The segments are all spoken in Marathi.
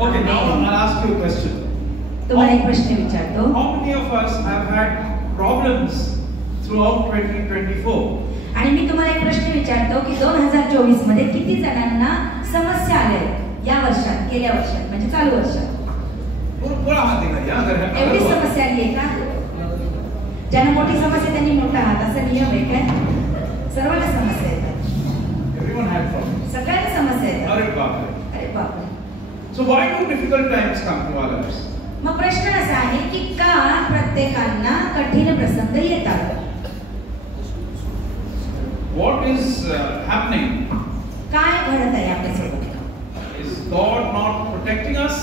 Okay, now I'll ask you a question. तुम्हाला एक प्रश्न विचारतो. How many of us have had problems throughout 2024? आणि मी तुम्हाला एक प्रश्न विचारतो की 2024 मध्ये किती जणांना समस्या आल्या या वर्षात, गेल्या वर्षात म्हणजे चालू वर्षात? पूरा हात दिला या अगर एवढी समस्या आली आहे का? ज्यांना मोठी समस्या त्यांनी मोठा हात, असा नियम आहे काय? सर्वांना समस्या येतात. Everyone had problems. सगळ्यांना समस्या येतात. अरे बापरे. अरे बापरे. So why do difficult times come to our lives? मग प्रश्न असा आहे की का प्रत्येकांना कठीण प्रसंग येतात? What is happening? काय घडत आहे आपल्यासोबत? Is God not protecting us?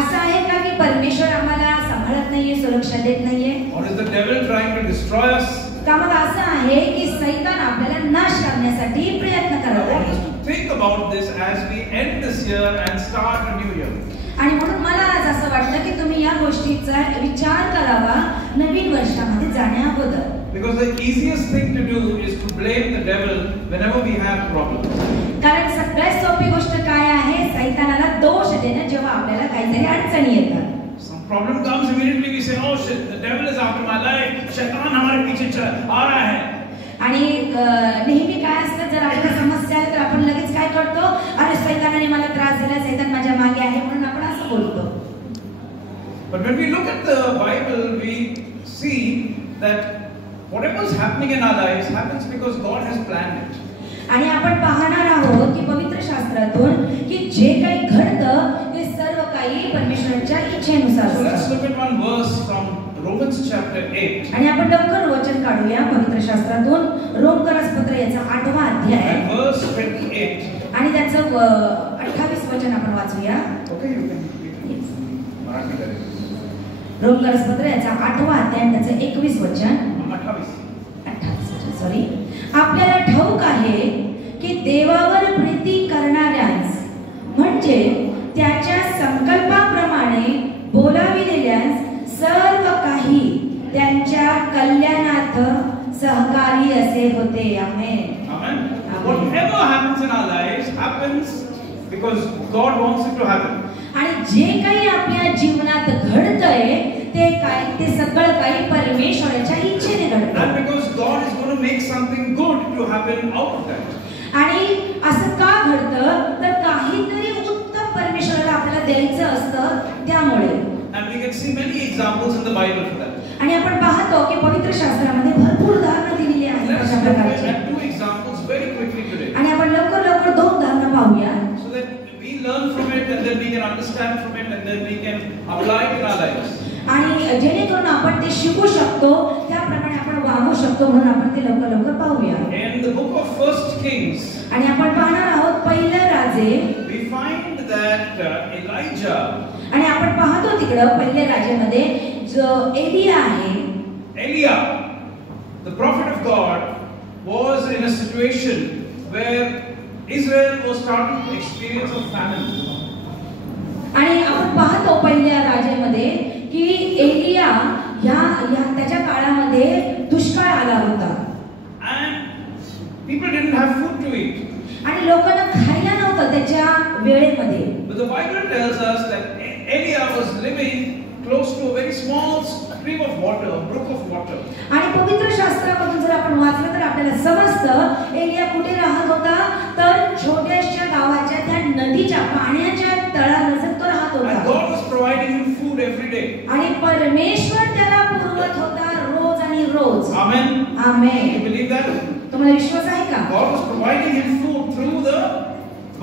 असं आहे का की परमेश्वर आम्हाला सांभाळत नाहीये, सुरक्षा देत नाहीये? Or is the devil trying to destroy us? का मग असं आहे की सैतान आपल्याला नाश करण्यासाठी प्रयत्न I करत want us आहे? to think about this as we end this year and start a new year. आणि म्हणून मला आज असं वाटतं की तुम्ही या गोष्टीचा विचार करावा नवीन वर्षामध्ये जाण्याअगोदर. Because the easiest thing to do is to blame the devil whenever we have problems. कारण सगळ्यात सोपी गोष्ट काय आहे? सैतानाला दोष देणं जेव्हा आपल्याला काहीतरी अडचणी येतात. Some problem comes immediately we say, oh shit, the devil is after my life. शैतान हमारे पीछे आ रहा है. आणि नेहमी काय असतं, जर आपल्याला समस्या आली तर आपण लगेच काय करतो? अरे सैतानाने मला त्रास दिला, सैतान माझ्या मागे आहे म्हणून आपण असं बोलतो. But when we look at the Bible, we see that whatever is happening in our lives happens because God has planned it. आणि आपण पाहणार आहोत की पवित्र शास्त्रातून की जे काही घडतं ते सर्व काही परमेश्वराच्या इच्छेनुसार So let's असतं. look at one verse from Romans chapter 8. आणि आपण लवकर वचन काढूया पवित्र शास्त्रातून रोमकरस पत्र याचा 8वा अध्याय And verse 28. आणि त्याचं 28 वचन आपण वाचूया. Okay, you can read. Marathi करेल. रोमकरस पत्र याचा 8वा अध्याय आणि त्याचं 21 वचन. 28 वचन सॉरी. आपल्याला ठाऊक आहे की देवावर प्रीती करणाऱ्यांस म्हणजे त्याच्या संकल्पाप्रमाणे बोलाविलेल्यास सर्व काही त्यांच्या कल्याणार्थ सहकारी असे होते. आमेन. Amen. Whatever happens in our lives happens because God wants it to happen. आणि जे काही आपल्या जीवनात घडतंय ते काय, ते सगळं काही परमेश्वराच्या इच्छेने घडतं. And because God is going to make something good to happen out of that. आणि असं का घडतं तर काहीतरी उत्तम परमेश्वराला आपल्याला द्यायचं असतं त्यामुळे. And we can see many examples in the Bible for that. आणि आपण पाहतो की पवित्र शास्त्रामध्ये भरपूर उदाहरणं दिलेली आहेत Let's अशा look प्रकारची. at two examples very quickly today. आणि आपण लवकर 2 उदाहरणं पाहूया. So that we learn from it and then we can understand from it and then we can apply it in our lives. आणि जेणेकरून आपण ते शिकू शकतो, त्याप्रमाणे आपण वागू शकतो म्हणून आपण ते लवकर पाहूया. In the book of First Kings, आणि आपण पाहणार आहोत पहिलं राजे. we find that Elijah, आणि आपण पाहतो तिकडं पहिल्या राजामध्ये जो एलिया आहे, Elia, the prophet of God, was in a situation where Israel was starting to experience a famine. आणि आपण पाहतो पहिल्या राजामध्ये की एलिया त्याच्या काळामध्ये दुष्काळ आला होता. And people didn't have food to eat. आणि लोकांना खायला नव्हतं त्याच्या वेळेमध्ये. But the Bible tells us that Elia was living close to a very small stream of water, a brook of water. आणि पवित्र शास्त्रामधून जर आपण वाचलं तर आपल्याला समजतं एलिया कुठे राहत होता तर छोट्याशा गावाच्या त्या नदीच्या पाण्याच्या तळावर तो राहत होता. And God was providing him food every day. आणि परमेश्वर त्याला पुरवत होता रोज आणि रोज. Amen. Amen. You believe that? तुम्हाला विश्वास आहे का? God was providing him food through the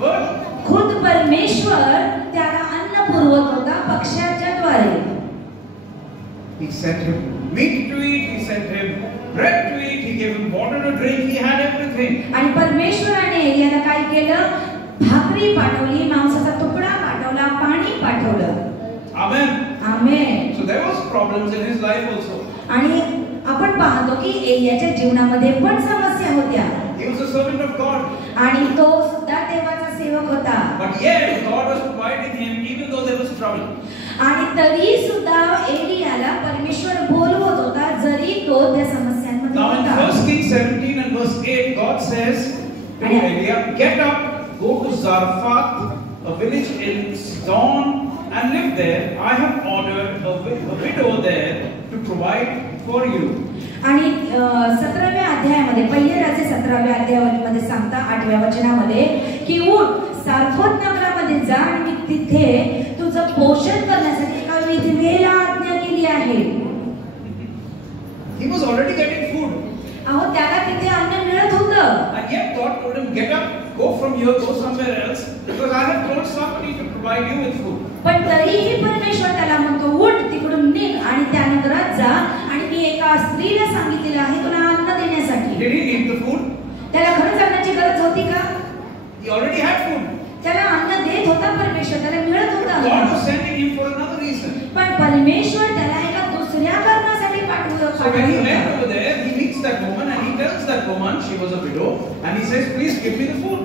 bird. खुद परमेश्वर त्याला अन्न पुरवत होता पक्ष्याच्या द्वारे. He sent him meat to eat, he sent him bread to eat, he gave him water to drink, he had everything. आणि परमेश्वराने एलियाला काय केलं? भाकरी पाठवली, मांसाचा तुकडा पाठवला, पाणी पाठवलं. Amen. Amen. So there was problems in his life also. आणि आपण पाहतो की एलियाच्या जीवनामध्ये पण समस्या होत्या. He was a servant of God. आणि तो सुद्धा देवाचा सेवक होता. But yet God was providing him even though there was trouble. आणि तरी सुद्धा एलियाला परमेश्वर बोलवत होता जरी तो त्या समस्यांमध्ये Now in होता. 1 Kings 17 and verse 8 God says to Elia, get up, go to Zarephath a village in Sidon and live there. I have ordered a widow there to provide for you. आणि 17व्या अध्यायामध्ये पहिले राजे 17व्या अध्यायामध्ये सांगता 8व्या वचनामध्ये की उठ सारफोत नगरामध्ये जा आणि मी तिथे तुझं पोषण करण्यासाठी एका विधवेला आज्ञा केली आहे. He was already getting food. अहो त्याला तिथे अन्न मिळत होतं. And yet God told him, get up, go from here, go somewhere else, because I have told somebody to provide you with food. पण तरीही परमेश्वर त्याला म्हणतो उठ तिकडून निघ आणि त्या नगरात जा आणि मी एका स्त्रीला सांगितलेलं आहे तुला अन्न देण्यासाठी. Did he need the food? त्याला खरंच अन्नाची गरज होती का? He already had food. त्याला अन्न देत होता परमेश्वर, त्याला मिळत होता. God was sending him for another reason. पण परमेश्वर त्याला एका दुसऱ्या कारणासाठी पाठवलं. So when he went over there, he meets that woman and he tells that woman, she was a widow, and he says, please give me the food.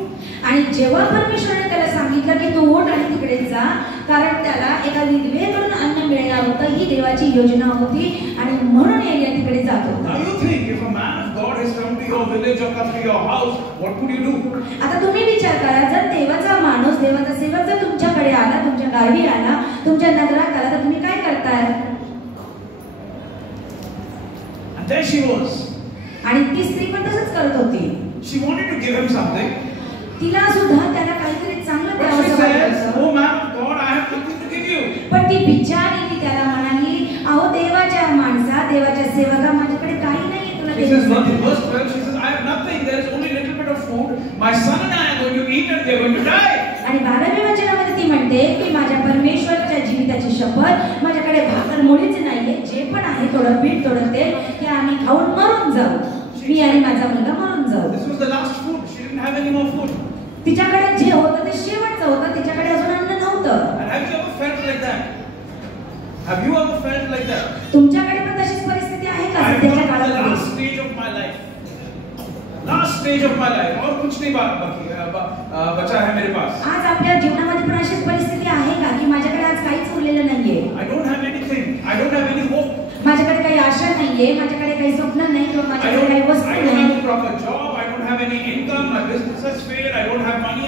आणि जेव्हा परमेश्वराने त्याला सांगितलं की तू उठ आणि तिकडे जा, कारण त्याला एका विधवेकडून अन्न मिळणार होतं, ही देवाची योजना होती आणि म्हणून एलिया तिकडे जात होता. Now you think if a man of God has come to your village or come to your house, what would you do? आता तुम्ही विचार करा, जर देवाचा माणूस, देवाचा सेवक जर तुमच्याकडे आला, तुमच्या गावी आला, तुमच्या नगरात आला, तर तुम्ही काय करताय? And there she was. आणि ती स्त्री पण तसंच करत होती. She wanted to give him something. तिला सुद्धा त्याला काहीतरी चांगलं But she द्यावं says, वाटतं. oh man of God, I have nothing to give you. पण ती बिचारी ती त्याला म्हणाली, अहो देवाच्या माणसा, देवाच्या सेवका, माझ्याकडे काही नाही तुला She says, well, in देण्यासाठी. verse 12, she says, I have nothing. There is only a little bit of food. My son and I are going to eat and they are going to die. आणि 12व्या वचनामध्ये ती म्हणते की माझ्या परमेश्वराच्या जीविताची शपथ, माझ्याकडे भाकर मुळीच नाहीये, जे पण आहे थोडं पीठ थोडं तेल हे आम्ही खाऊन मरून जाऊ, मी आणि माझा मुलगा मरून जाऊ. This was the last food. She didn't have any more food. तिच्याकडे जे होतं ते शेवटचं होतं, तिच्याकडे अजून अन्न नव्हतं. And have you ever felt like that? Have you ever felt like that? तुमच्याकडे पण तशीच परिस्थिती आहे का I am सध्याच्या at the काळामध्ये? last stage of my life. Last stage of my life. और कुछ नहीं बचा है मेरे पास. आज आपल्या जीवनामध्ये पण अशीच परिस्थिती आहे का की माझ्याकडे आज काहीच उरलेलं नाहीये, I don't have anything. I don't have any hope. माझ्याकडे काही आशा नाहीये, माझ्याकडे काही स्वप्न नाही किंवा I माझ्याकडे काही don't वस्तू have नाही, a proper job. I don't have any income. My business has failed. I don't have money.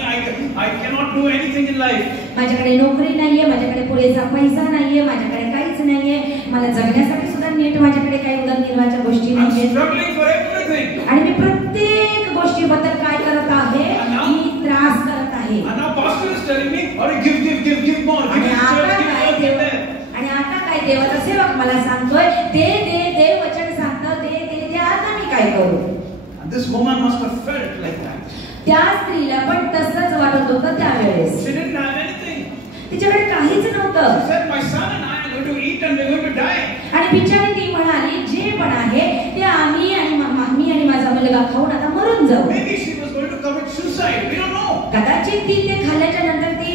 I cannot do anything in life. माझ्याकडे नोकरी नाहीये, माझ्याकडे पुरेसा पैसा नाहीये, माझ्याकडे काहीच नाहीये, मला जगण्यासाठी सुद्धा नीट माझ्याकडे काही उदरनिर्वाहाच्या गोष्टी I'm नाहीये. struggling for everything. आणि मी प्रत्येक गोष्टीबद्दल काय करत आहे, मी त्रास करत आहे. And now pastor is telling me, "Oh, give more. Give आणि to आता church, give काय more, देव give there." आणि आता काय देवाचा सेवक मला सांगतोय, दे वचन सांगतं, दे आता मी काय करू? And this woman must have felt like that. त्या स्त्रीला पण तसंच वाटत होतं त्यावेळेस. She didn't have anything. तिच्याकडे काहीच She नव्हतं. said, "My son and I are going to eat and we're going to die." आणि बिचारी ती म्हणाली, जे पण आहे ते आम्ही आणि मी आणि माझा मुलगा खाऊन आता मरून जाऊ. Maybe she was going to commit suicide. We don't know. कदाचित ती ते खाल्ल्याच्या नंतर ती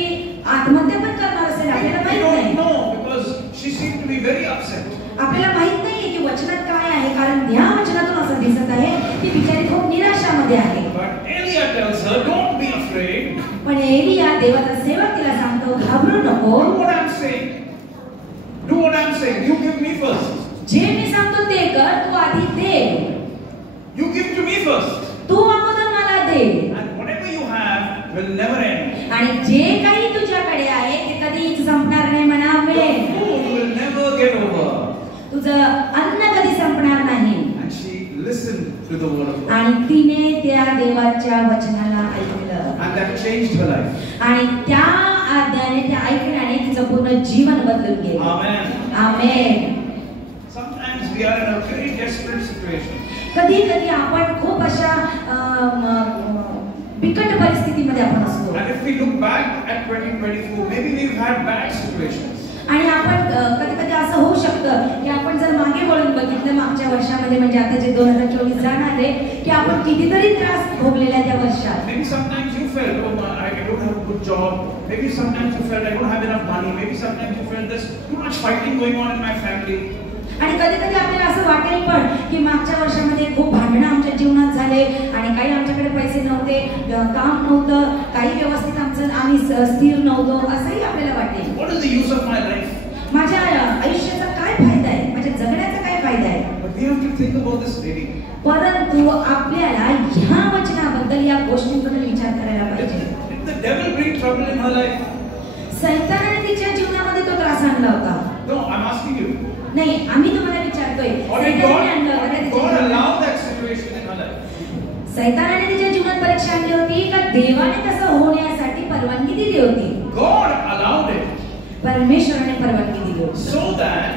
आत्महत्या पण करणार असेल, आपल्याला We माहित don't नाही. know because she seemed to be very upset. आपल्याला माहित नाहीये की वचनात काय आहे, कारण ह्या वचनातून असं दिसत आहे की बिचारी खूप निराशामध्ये आहे. But Elia tells her, "Don't be afraid. पण एलिया देवाचा सेवक तिला सांगतो, घाबरू नको. Do what I'm saying. Do what I'm saying. You give me first. जे मी सांगतो ते कर, तू आधी दे. You give to me first. तू अगोदर मला दे. And whatever you have will never end. आणि जे काही तुझ्याकडे आहे ते कधीच संपणार नाही म्हणावे. The food will never get over." तुझं अन्न कधी संपणार नाही. And she listened to the word of God. आणि तिने त्या देवाच्या वचनाला ऐकलं. And that changed her life. आणि त्या आज्ञाने, त्या ऐकण्याने तिचं पूर्ण जीवन बदलून गेलं. Amen. Amen. Sometimes we are in a very desperate situation. कधी कधी आपण खूप अशा बिकट परिस्थितीमध्ये आपण असतो. And if we look back at 2024, maybe we've had bad situations. आणि आपण कधी कधी असं होऊ शकतं की आपण जर मागे वळून बघितलं मागच्या वर्षामध्ये, म्हणजे आता जे 2024 जाणार आहे, की आपण कितीतरी त्रास भोगलेला त्या वर्षात. Maybe sometimes you felt, "Oh, I don't have a good job." Maybe sometimes you felt, "I don't have enough money." Maybe sometimes you felt there's too much fighting going on in my family. आणि कधी कधी आपल्याला असं वाटेल पण की मागच्या वर्षामध्ये खूप भांडणं आमच्या जीवनात झाले आणि काही आमच्याकडे पैसे नव्हते, काम नव्हतं, काही व्यवस्थित आम्ही स्थिर नव्हतो, असंही आपल्याला वाटेल. What is the use of my life? माझ्या आयुष्याचा काय फायदा आहे, माझ्या जगण्याचा काय फायदा आहे? But we have to think about this lady. परंतु आपल्याला ह्या वचनाबद्दल, या गोष्टींबद्दल विचार करायला पाहिजे. Did the devil bring trouble in her life? आणला होता? No, I'm asking you. नाही, आम्ही तुम्हाला विचारतोय. Or did God allow that situation in her life? सैतानाने तिच्या जीवनात परीक्षा आणली होती का देवाने तसं होण्यासाठी परवानगी दिली होती? God allowed it. परमेश्वराने परवानगी दिली होती. So that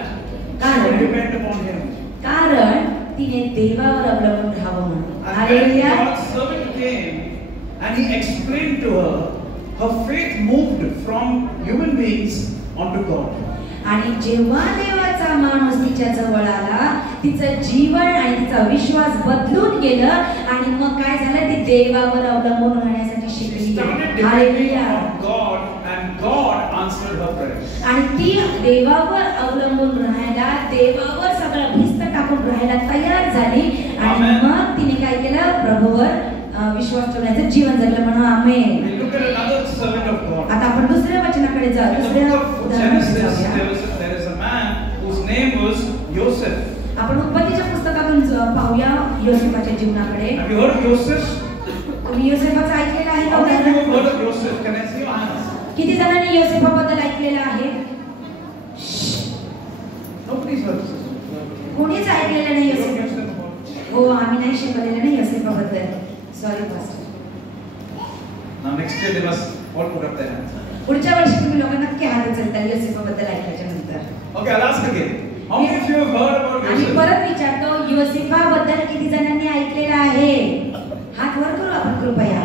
she would depend upon Him. कारण तिने देवावर अवलंबून राहावं म्हणून. Hallelujah. God's servant came and he explained to her. Her faith moved from human beings onto God. आणि जेव्हा देवाचा माणूस तिच्या जवळ आला, तिचं जीवन आणि तिचा विश्वास बदलून गेलं आणि मग काय झालं, ती देवावर अवलंबून राहण्यासाठी शिकली. Hallelujah. God answered her prayer. आणि ती देवावर अवलंबून राहायला, देवावर सगळं भिस्त टाकून राहायला तयार झाली आणि मग तिने काय केलं, प्रभूवर विश्वास ठेवण्याचं जीवन जगलं म्हणून. आमेन. आता आपण दुसऱ्या वचनाकडे जाऊ. दुसऱ्या there is a man whose name was Joseph. आपण उत्पत्तीच्या पुस्तकातून पाहूया योसेफाच्या जीवनाकडे. Have you heard of Joseph? तुम्ही योसेफाचं ऐकलेलं आहे How many of you का? heard of Joseph? Can I see your hands? किती जणांनी योसेफाबद्दल ऐकलेलं आहे? Nobody's heard of कोणीच ऐकलेलं नाही योसेफ. Joseph. हो, आम्ही नाही शिकवलेलं नाही योसेफाबद्दल. Sorry pastor. Now next year they must all put up their hands. पुढच्या वर्षी तुम्ही लोक नक्की हात उचलता योसेफाबद्दल ऐकल्याच्या नंतर. Okay, I'll ask again. How many of you have heard about आम्ही Joseph? परत विचारतो, योसेफाबद्दल किती जणांनी ऐकलेलं आहे? हात वर करू आपण कृपया.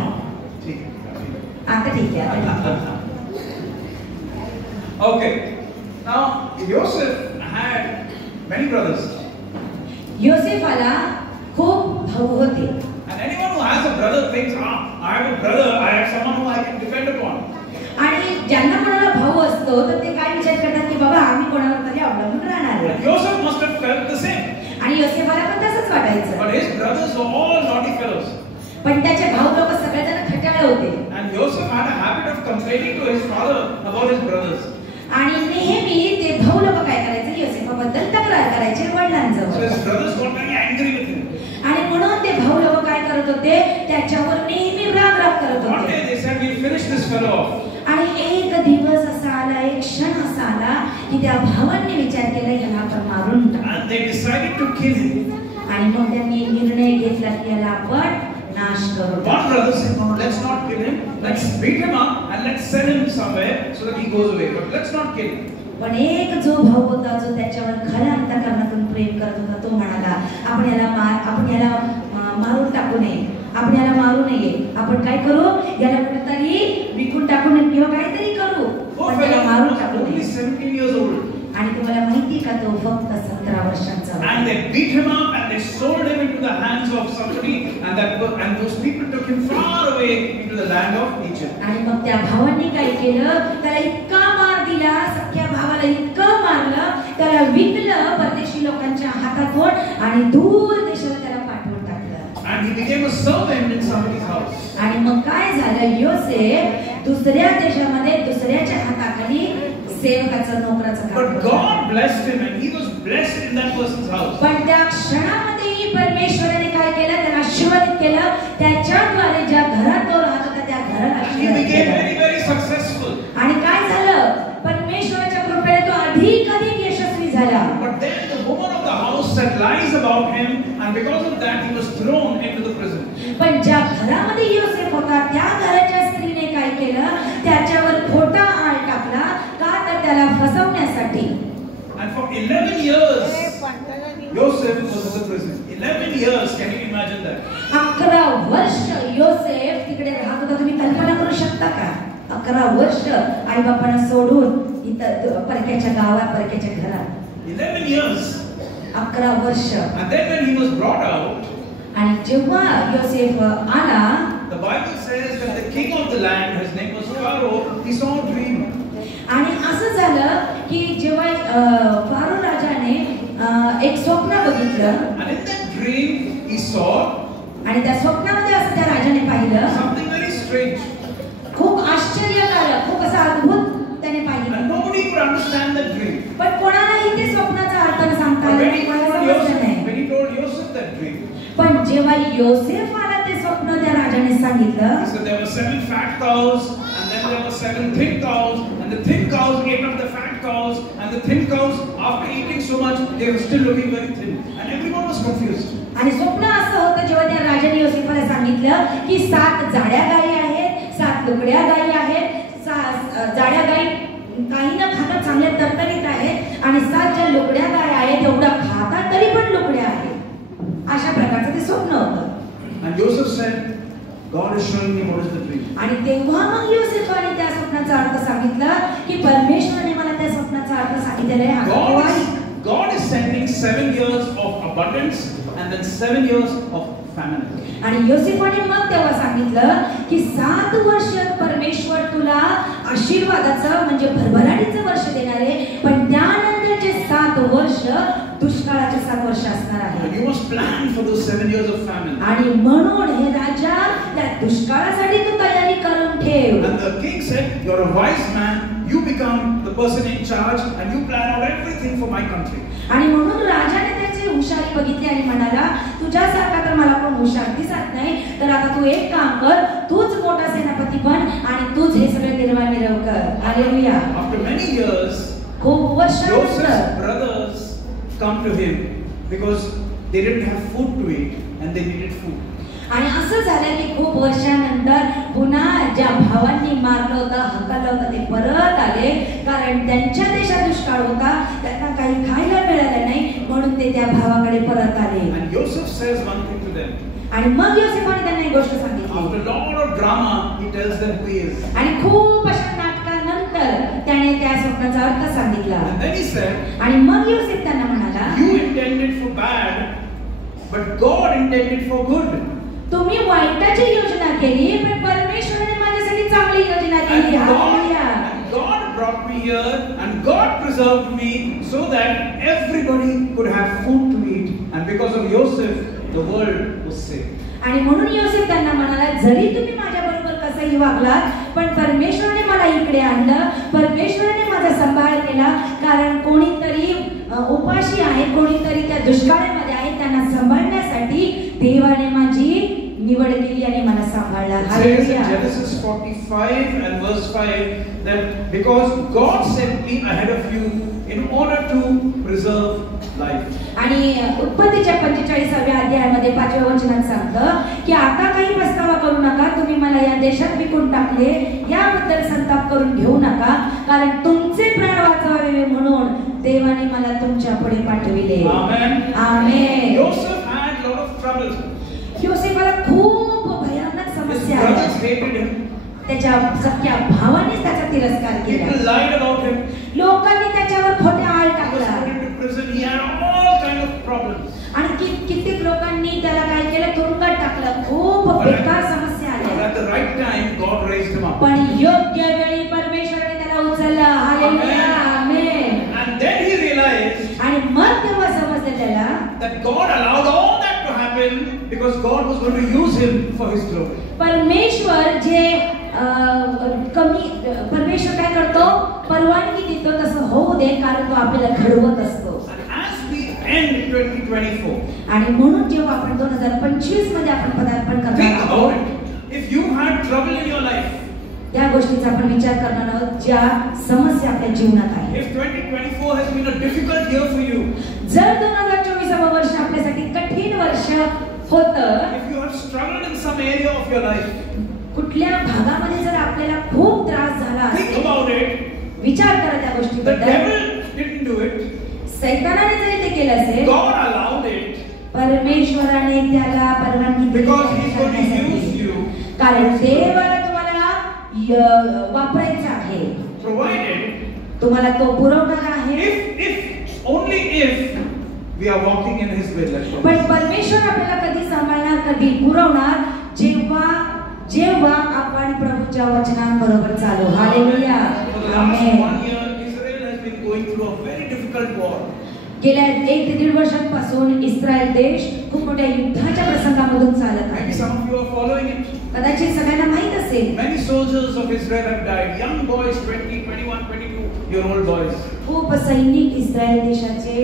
आता ठीक आहे. Okay. Now Joseph had many brothers. योसेफाला खूप भाऊ होते. And anyone who has a brother thinks, I have a brother, I have someone who I can depend upon. आणि ज्यांना कोणाला भाऊ असतो तर ते काय विचार करतात की बाबा आम्ही कोणावर तरी अवलंबून राहणार. And Joseph must have felt the same. आणि योसेफाला पण तसंच वाटायचं. But his brothers were all naughty fellows. पण त्याचे भाऊ लोक सगळेजण खट्याळ होते. And Joseph had a habit of complaining to his father about his brothers. आणि नेहमी ते भाऊ लोक काय करायचे, योसेफाबद्दल तक्रार करायचे वडिलांजवळ. So his brothers got very angry with him. आणि म्हणून ते भाऊ लोक काय करत होते, त्याच्यावर नेहमी राग करत One होते. day they said, we'll finish this fellow off. आणि एक दिवस असा आला, एक क्षण असा आला की त्या भावांनी विचार केला याला आपण मारून टाकू. And they decided to kill him. आणि मग त्यांनी निर्णय घेतला की याला आपण नाश करू. One brother said, no, let's not kill him. Let's beat him up and let's send him somewhere so that he goes away. But let's not kill him. पण एक जो भाऊ होता जो त्याच्यावर खऱ्या अंतःकरणातून प्रेम करत होता, तो म्हणाला आपण याला मारून टाकू नये, आपण याला मारू नये, आपण काय करू, याला कुठेतरी विकून टाकू नये किंवा काहीतरी करू, पण त्याला मारून टाकू नये. 17 years old. आणि तुम्हाला माहिती का तो फक्त 17 वर्षांचा होता. And they beat him up and they sold him into the hands of somebody and those people took him far away into the land of Egypt. आणि मग त्या भावांनी काय केलं, त्याला इतका मार दिला, सख्या भावाला इतकं मारलं, त्याला विकलं परदेशी लोकांच्या हातातून आणि दूर देशाला त्याला पाठवून टाकलं. And he became a servant in somebody's house. आणि मग काय झालं, योसेफ दुसऱ्या देशामध्ये दुसऱ्याच्या हाताखाली सेवकाचं नोकराचं काम But करत. God blessed him and he was blessed in that person's house. पण त्या क्षणामध्येही परमेश्वराने काय केलं, त्याला आशीर्वादित केलं. त्याच्याद्वारे ज्या घरात तो राहत होता त्या घराला He आशीर्वादित became केलं. very, very successful. आणि काय झालं, परमेश्वराच्या कृपेने तो अधिक यशस्वी झाला. But then the woman of the house said lies about him and because of that he was thrown into the prison. पण ज्या घरामध्ये योसेफ होता त्या घराच्या स्त्रीने काय केलं, त्याच्यावर खोटा आळ टाकला, का तर त्याला फसवण्यासाठी. And for 11 years Joseph was in the prison. 11 years, can you imagine that? 11 वर्ष योसेफ तिकडे राहत होता. तुम्ही कल्पना करू शकता का? 11 वर्ष आई बापांना सोडून इथं परक्याच्या गावात, परक्याच्या घरात. 11 years. 11 वर्ष. And then when he was brought out, आणि जेव्हा योसेफ आला, the Bible says that the king of the land, his name was Pharaoh, he saw a dream. आणि असं झालं की जेव्हा फारो राजाने एक स्वप्न बघितलं. And in that dream he saw आणि त्या स्वप्नामध्ये असं त्या राजाने पाहिलं something very strange. खूप आश्चर्यकारक, खूप असं अद्भुत त्याने पाहिलं. And nobody could understand that dream. पण कोणालाही ते स्वप्नाचा अर्थ न सांगता आला नाही, कोणाला समजलं नाही. When he told Joseph that dream, पण जेव्हा योसेफाला ते स्वप्न त्या राजाने सांगितलं, he said there were 7 fat cows and then there were 7 thin cows and the thin cows ate up the fat cows and the thin cows, after eating so much, they were still looking very thin. And everyone was confused. आणि स्वप्न असं होतं जेव्हा त्या राजाने योसेफला सांगितलं की 7 जाड्या गायी आहेत, 7 लुकड्या गायी आहेत, जाड्या गायी काही न खाता चांगल्या तरतरीत आहेत आणि 7 ज्या लुकड्या गायी आहेत एवढा खातात तरी पण लुकड्या आहेत. अशा प्रकारचं ते स्वप्न होतं. And Joseph said, God is showing me what is the dream. आणि तेव्हा मग योसेफाने त्या स्वप्नाचा अर्थ सांगितला की परमेश्वराने मला त्या स्वप्नाचा अर्थ सांगितलेला आहे. God is sending 7 years of abundance and then 7 years of famine. आणि योसेफाने मग तेव्हा सांगितलं की 7 वर्ष परमेश्वर तुला आशीर्वादाचं म्हणजे भरभराटीचं वर्ष देणार आहे, पण त्यानंतरचे 7 वर्ष दुष्काळाचे 7 वर्ष असणार आहे. And you must plan for those 7 years of famine. आणि म्हणून हे राजा त्या दुष्काळासाठी तू तयारी करून ठेव. And the king said, you're a wise man, you become the person in charge and you plan out everything for my country. आणि म्हणून राजाने त्याची हुशारी बघितली आणि म्हणाला, तुझ्यासारखा तर मला कोण हुशार दिसत नाही, तर आता तू एक काम कर, तूच मोठा सेनापती बन आणि तूच हे सगळे निर्वाह कर. हालेलुया. After many years, खूप वर्षानंतर Joseph's brothers come to him because they didn't have food to eat and they needed food. आणि असं झालं की खूप वर्षानंतर पुन्हा ज्या भावांनी मारलं होतं, हकललं होतं, ते परत आले, कारण त्यांच्या देशात दुष्काळ होता, त्यांना काही खायला मिळालं नाही, म्हणून ते त्या भावाकडे परत आले. And Joseph says one thing to them. आणि मग योसेफाने त्यांना एक गोष्ट सांगितली. After a lot of drama, he tells them who he is. आणि खूप अशा नाटकानंतर त्याने त्या स्वप्नाचा अर्थ सांगितला. And then he said, आणि मग योसेफ त्यांना म्हणाला, you intended for bad, but God intended for good. तुम्ही वाईटाची योजना केली, पण परमेश्वराने माझ्यासाठी चांगली योजना केली. Hallelujah. God brought me here and God preserved me so that everybody could have food to eat, and because of Joseph the world was saved. आणि म्हणून योसेफ त्यांना म्हणाला, जरी तुम्ही माझ्या बरोबर कसंही वागलात, पण परमेश्वराने मला इकडे आणलं, परमेश्वराने माझा सांभाळ केला, कारण कोणीतरी उपाशी आहे, कोणीतरी त्या दुष्काळामध्ये आहे, त्यांना सांभाळण्यासाठी देवाने माझी निवड केली आणि मला सांभाळला. Hallelujah. Genesis 45 and verse 5 that because God sent me ahead of you in order to preserve life. आणि उत्पत्तीच्या 45व्या अध्यायामध्ये 5व्या वचनात सांगतं की आता काही पस्तावा करू नका, तुम्ही मला या देशात विकून टाकले, याबद्दल संताप करून घेऊ नका, कारण तुमचे प्राण वाचवावे म्हणून देवाने मला तुमच्या पुढे पाठविले. आमेन. आमेन. Joseph had lot of troubles. योसेफला खूप भयानक समस्या आल्या. त्याच्या सख्या भावाने त्याचा तिरस्कार केला. People lied about him. लोकांनी त्याच्यावर खोटे आळ टाकला. He had all kind of problems. आणि कित्येक लोकांनी त्याला काय केलं, तुरुंगात टाकलं. खूप बेकार समस्या आल्या. At the right time God raised him up. पण योग्य वेळी परमेश्वराने त्याला उचललं. Hallelujah. Amen. And then he realized आणि मग तेव्हा समजलं त्याला that God allowed all that to happen because God was going to use him for his glory. परमेश्वर जे परमेश्वर काय करतो, परवानगी देतो तसं होऊ दे, कारण तो आपल्याला घडवत असतो. As we end 2024, आणि म्हणून जेव्हा आपण 2025 मध्ये आपण पदार्पण think करणार about आहोत, it. If you had trouble in your life, त्या गोष्टीचा आपण विचार करणार आहोत ज्या समस्या आपल्या जीवनात आहेत. if 2024 has been a difficult year for you, जर 2024 वर्ष आपल्यासाठी कठीण वर्ष होतं, if you have struggled in some area of your life, कुठल्या भागामध्ये जर आपल्याला खूप त्रास झाला think असेल, about it. विचार करा त्या The गोष्टीबद्दल. devil didn't do it. सैतानाने जरी ते केलं असेल, God allowed it परमेश्वराने त्याला परवानगी दिली because he's going to use you, कारण देवाला तुम्हाला वापरायचं आहे, provided तुम्हाला तो पुरवणार आहे. only if we are walking in his will. पण परमेश्वर आपल्याला कधी सांभाळणार, कधी पुरवणार, जेव्हा आपण प्रभूच्या वचनांबरोबर चालू. Hallelujah. Amen. 1 year Israel has been going through a very difficult war. गेल्या 1 ते 1.5 वर्षांपासून इस्रायल देश खूप मोठ्या युद्धाच्या प्रसंगामधून चालत Maybe आहे. some of you are following it. कदाचित सगळ्यांना माहित असेल, Many soldiers of Israel have died. Young boys, 20, 21, 22-year-old boys. खूप सैनिक इस्रायल देशाचे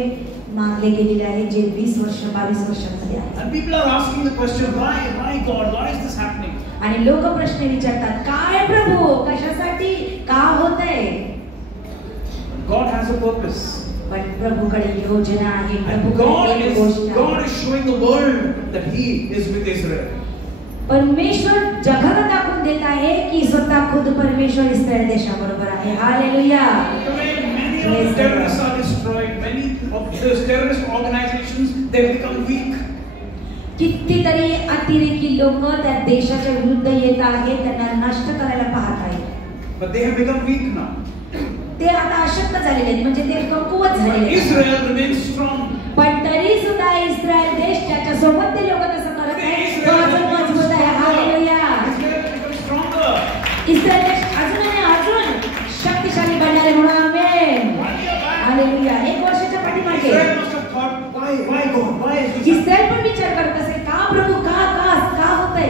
मारले गेलेले आहेत, जे 20 वर्ष 22 वर्षांमध्ये आहेत. And people are asking the question, why God, why is this happening? आणि लोक प्रश्न विचारतात, काय प्रभू, कशासाठी, का होतंय? God has a purpose. पण प्रभूकडे योजना आहे. And God is showing the world that He is with Israel. परमेश्वर जगाला दाखवून देत आहे की स्वतः खुद परमेश्वर इस्रायल देशाबरोबर आहे. Hallelujah. Many of the terrorists are destroyed. Many of those terrorist organizations, they have become weak. कितीतरी अतिरेकी लोक त्या देशाच्या विरुद्ध येत आहेत, त्यांना नष्ट करायला पाहत आहेत. But they have become weak now. ते आता अशक्त झालेले आहेत, म्हणजे ते कमकुवत झालेले आहेत. Israel remains strong. पण तरी सुद्धा इस्रायल देश त्याच्या सोबत ते लोक तसं करत आहेत. तो अजून मजबूत आहे. हालेलुया. इस्रायल देश अजून शक्तिशाली बनणारे म्हणून आमेन. हालेलुया. 1 वर्षाच्या पाठीमागे इस्रायल पण विचार करत असेल, का प्रभू का होतंय.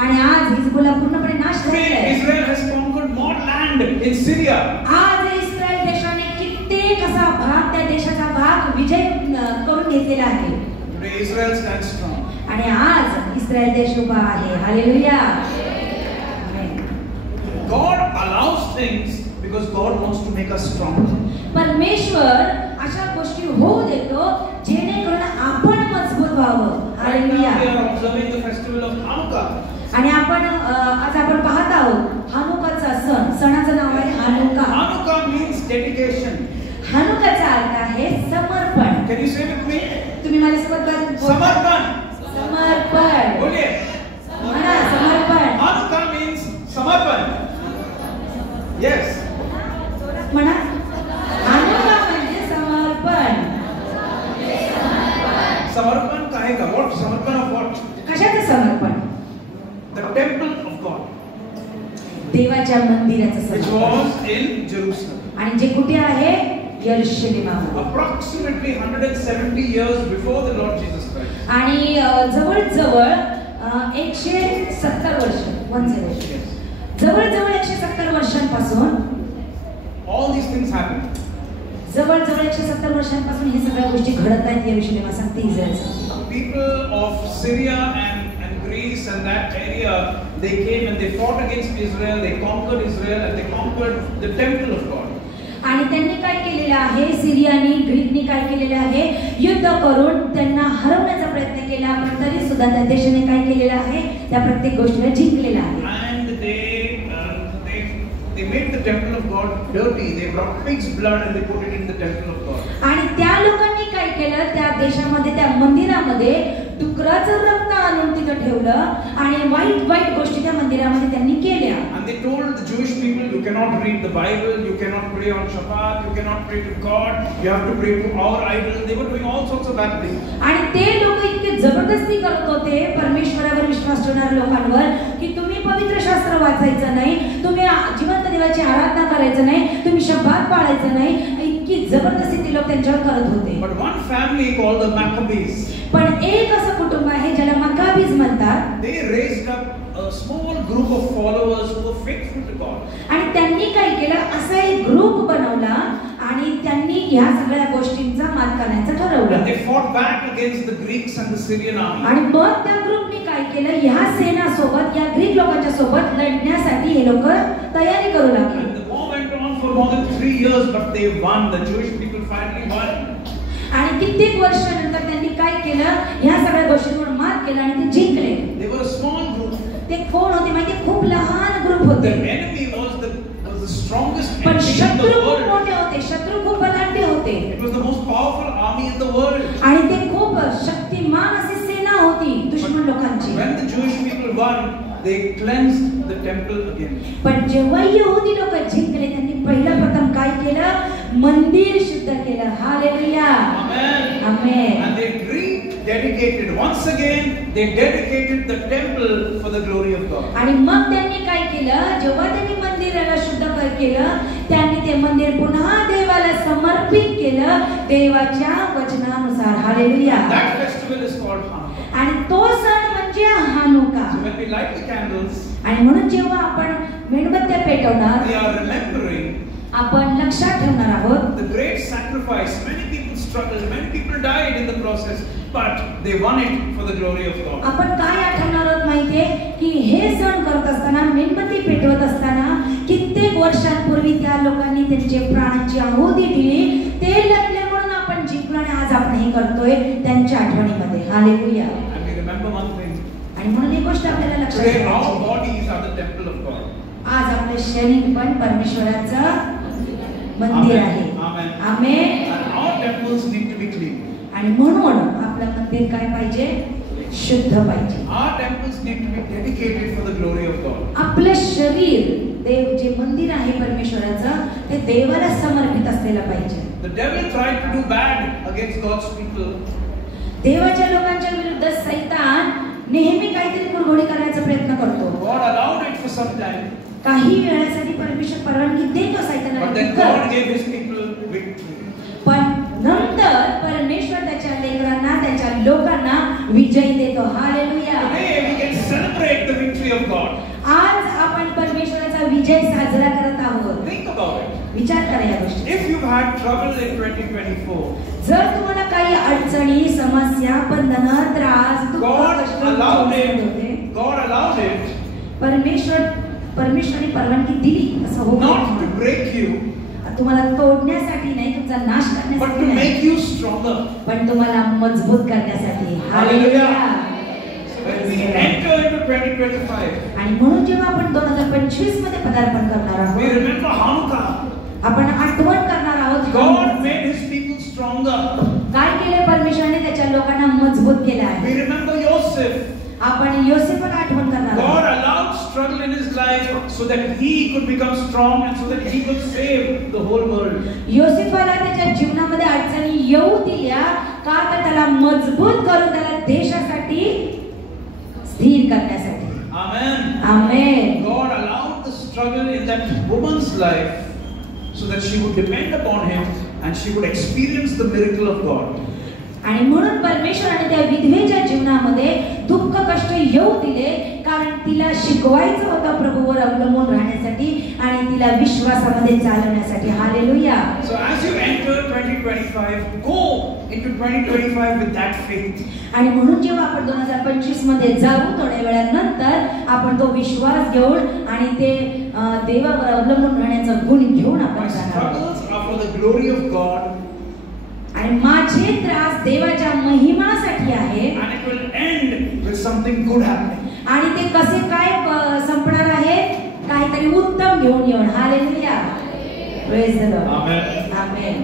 आणि आज हिजबुल्ला पूर्णपणे नाश झालेला आहे. Israel has conquered more land in Syria. आज इस्रायल देशाने कित्येक असा भाग, त्या देशाचा भाग विजय करून घेतलेला आहे. Today Israel stands strong. आणि आज इस्रायल देश उभा आहे. Hallelujah. God allows things because God wants to make us stronger. परमेश्वर अशा गोष्टी होऊ देतो जेणेकरून आपण मजबूत व्हावं. Hallelujah. We are observing the festival of Hanukkah. आणि आज आपण पाहत आहोत हानुकाचा सणाचं नाव आहे हानुका. Hanukkah means dedication. हानुकाचा अर्थ आहे समर्पण. Can you say with me? तुम्ही माझ्यासोबत समर्पण. समर्पण. बोलिए. म्हणा समर्पण. Hanukkah means समर्पण. Yes. म्हणा हानुका म्हणजे समर्पण. समर्पण काय का? What? समर्पण of what? कशाचं समर्पण? The temple of God. देवाच्या मंदिराचं Which समर्पण. was in Jerusalem. आणि जे कुठे आहे? यरूशलेमामध्ये. Approximately 170 years before the Lord Jesus Christ. आणि जवळजवळ 170 वर्ष. 10. जवळजवळ 170 वर्षांपासून all these things happened. जवळजवळ 170 वर्षांपासून हे सगळ्या गोष्टी घडत आहेत यरूशलेमात. सांगते इस्रायलचं. People of Syria and Greece and that area, they came and they fought against Israel. They conquered Israel and they conquered the temple of God. आणि त्यांनी काय केलेलं आहे? सिरियानी ग्रीकनी काय केलेलं आहे? युद्ध करून त्यांना हरवण्याचा प्रयत्न केला. पण तरी सुद्धा त्या देशाने काय केलेलं आहे? त्या प्रत्येक गोष्टीला जिंकलेलं आहे. And they made the temple of God dirty. They brought pig's blood and they put it in the temple of God. आणि त्या लोकांनी काय केलं? त्या देशामध्ये त्या मंदिरामध्ये डुकराचं रक्त आणून तिथं ठेवलं आणि वाईट गोष्टी त्या मंदिरामध्ये त्यांनी केल्या. And they told the Jewish people, you cannot read the Bible, you cannot pray on Shabbat, you cannot pray to God, you have to pray to our idol. They were doing all sorts of bad things. आणि ते लोक इतके जबरदस्ती करत होते परमेश्वरावर विश्वास ठेवणाऱ्या लोकांवर की तुम्ही पवित्र शास्त्र वाचायचं नाही, तुम्ही जिवंत देवाची आराधना करायचं नाही, तुम्ही शब्बात पाळायचं नाही. इतकी जबरदस्ती ते लोक त्यांच्यावर करत होते. But one family called the Maccabees, पण एक असं कुटुंब आहे ज्याला मक्काबीज म्हणतात. they raised up a small group of followers who were faithful to God. आणि त्यांनी काय केलं? असा एक ग्रुप बनवला आणि त्यांनी ह्या सगळ्या गोष्टींचा मात करण्याचं ठरवलं. And they fought back against the Greeks and the Syrian army. आणि मग त्या ग्रुपने काय केलं? ह्या सेनासोबत, या ग्रीक लोकांच्या सोबत लढण्यासाठी हे लोक तयारी करू लागले. And the war went on for more than 3 years, but they won. The Jewish people finally won. आणि कित्येक वर्षानंतर त्यांनी काय केलं? ह्या सगळ्या गोष्टींवर मात केला आणि ते जिंकले. They were a small group. ते कोण होते माहिती? खूप लहान ग्रुप होते. The enemy was the strongest पण enemy in शत्रू the खूप world. मोठे होते, शत्रू खूप बलाढ्य होते. It was the most powerful army in the world. आणि ते खूप शक्तिमान अशी सेना होती दुश्मन लोकांची. When the Jewish people won, they cleansed the temple again. पण जेव्हा यहुदी लोक जिंकले त्यांनी प्रथम काय केलं? मंदिर शुद्ध केलं. Hallelujah. Amen. Amen. And they rededicated once again. They dedicated the temple for the glory of God. आणि मग त्यांनी काय केलं? जेव्हा त्यांनी मंदिराला शुद्ध केलं, त्यांनी ते मंदिर पुन्हा देवाला समर्पित केलं देवाच्या वचनानुसार. Hallelujah. That festival is called Hanukkah. आणि तो सण म्हणजे हानुका. So when we light the candles, आणि म्हणून जेव्हा आपण मेणबत्त्या पेटवणार, we are remembering आपण लक्षात ठेवणार आहोत the great sacrifice. Many people struggled, many people died in the process, but they won it for the glory of God. आपण काय आठवणार आहोत माहितीये की हे सण करत असताना, मेणबत्ती पेटवत असताना कित्येक वर्षांपूर्वी त्या लोकांनी त्यांचे प्राणांची आहुती दिली, ते लढले म्हणून आपण जिंकलो आणि आज आपण हे करतोय त्यांच्या आठवणीमध्ये. Hallelujah. And we remember one thing. आणि म्हणून एक गोष्ट आपल्याला लक्षात Today our ठेवायची. bodies are the temple of God. आज आपले शरीर पण परमेश्वराचं मंदिर आहे. Amen. Amen. And our temples need to be clean. आणि म्हणून आपलं मंदिर काय पाहिजे? शुद्ध पाहिजे. Our temples need to be dedicated for the glory of God. आपलं शरीर देव जे मंदिर आहे परमेश्वराचं ते देवाला समर्पित असलेलं पाहिजे. The devil tried to do bad against God's people. देवाच्या लोकांच्या विरुद्ध सैतान नेहमी काहीतरी कुरघोडी करण्याचा प्रयत्न करतो. God allowed it for some time. काही वेळासाठी परमेश्वर परवानगी देतो But then सैतानाला. God gave his people victory. पण नंतर परमेश्वर त्याच्या लेकरांना त्याच्या लोकांना विजय देतो. Hallelujah. Today we can celebrate the victory of God. आज आपण परमेश्वराचा विजय साजरा करत आहोत. Think about it. विचार करा या गोष्टी. If you've had trouble in 2024, जर तुम्हाला काही अडचणी, समस्या, बंधनं, त्रास, दुःख, God कष्ट allowed होते, it. God allowed it परमेश्वराने परवानगी दिली असं होऊ not to नये. break you, तुम्हाला तोडण्यासाठी नाही, तुमचा नाश but करण्यासाठी to नाही, make you stronger. पण तुम्हाला मजबूत करण्यासाठी. Hallelujah. Hallelujah. When we enter into 2025, आणि म्हणून जेव्हा आपण 2025 मध्ये पदार्पण करणार we आहोत, remember Hanukkah. आपण आठवण करणार आहोत. God made his people stronger. काय केले परमेश्वराने त्याच्या लोकांना मजबूत केलं आहे. We remember Joseph. आपण योसेफला आठवण करणार God आहोत. allowed struggle in his life so that he could become strong and so that he could save the whole world. योसेफला त्याच्या जीवनामध्ये अडचणी येऊ दिल्या का, तर त्याला मजबूत करून त्याला देशासाठी स्थिर करण्यासाठी. Amen. Amen. God allowed the struggle in that woman's life so that she would depend upon him and she would experience the miracle of God. आणि म्हणून परमेश्वराने त्या विधवेच्या जीवनामध्ये दुःख कष्ट येऊ दिले, कारण तिला शिकवायचं होतं प्रभूवर अवलंबून राहण्यासाठी आणि तिला विश्वासामध्ये चालवण्यासाठी. Hallelujah. So as you enter 2025, go into 2025 with that faith. आणि म्हणून जेव्हा आपण 2025 मध्ये जाऊ, थोड्या वेळानंतर आपण तो विश्वास घेऊन आणि ते देवावर अवलंबून राहण्याचा गुण घेऊन My आपण जाणार. struggles are for the glory of God आणि माझे त्रास देवाच्या महिमासाठी आहे. and it will end with something good happening. आणि ते कसे काय संपणार आहे? काहीतरी उत्तम घेऊन येऊन. Hallelujah. Praise the Lord. Amen. Amen.